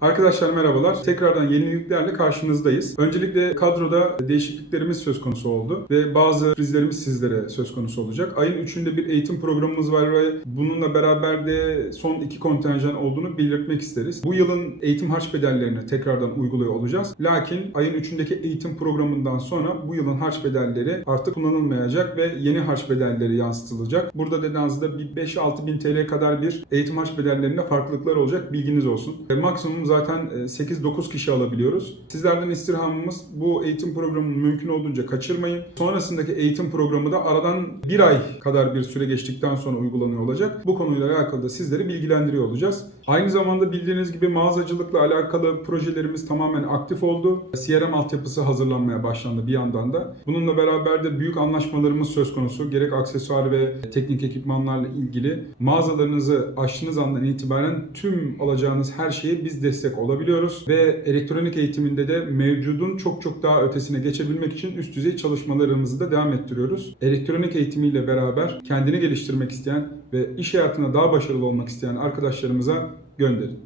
Arkadaşlar merhabalar. Tekrardan yeniliklerle karşınızdayız. Öncelikle kadroda değişikliklerimiz söz konusu oldu ve bazı sürprizlerimiz sizlere söz konusu olacak. Ayın 3'ünde bir eğitim programımız var ve bununla beraber de son iki kontenjan olduğunu belirtmek isteriz. Bu yılın eğitim harç bedellerini tekrardan uyguluyor olacağız. Lakin ayın 3'ündeki eğitim programından sonra bu yılın harç bedelleri artık kullanılmayacak ve yeni harç bedelleri yansıtılacak. Burada Dedanzı'da bir 5-6 bin TL kadar bir eğitim harç bedellerinde farklılıklar olacak. Bilginiz olsun. E, maksimum zaten e, 8-9 kişi alabiliyoruz. Sizlerden istirhamımız bu eğitim programını mümkün olduğunca kaçırmayın. Sonrasındaki eğitim programı da aradan bir ay kadar bir süre geçtikten sonra uygulanıyor olacak. Bu konuyla alakalı da sizleri bilgilendiriyor olacağız. Aynı zamanda bildiğiniz gibi mağazacılıkla alakalı projelerimiz tamamen aktif oldu. CRM altyapısı hazırlanmaya başlandı bir yandan da. Bununla beraber de büyük anlaşmalarımız söz konusu. Gerek aksesuar ve teknik ekipmanlarla ilgili mağazalarınızı açtığınız andan itibaren tüm alacağınız her şeye biz destek olabiliyoruz. Ve elektronik eğitiminde de mevcudun çok çok daha ötesine geçebilmek için üst düzey çalışmalarımızı da devam ettiriyoruz. Elektronik eğitimiyle beraber kendini geliştirmek isteyen ve iş hayatında daha başarılı olmak isteyen arkadaşlarımıza gönderin.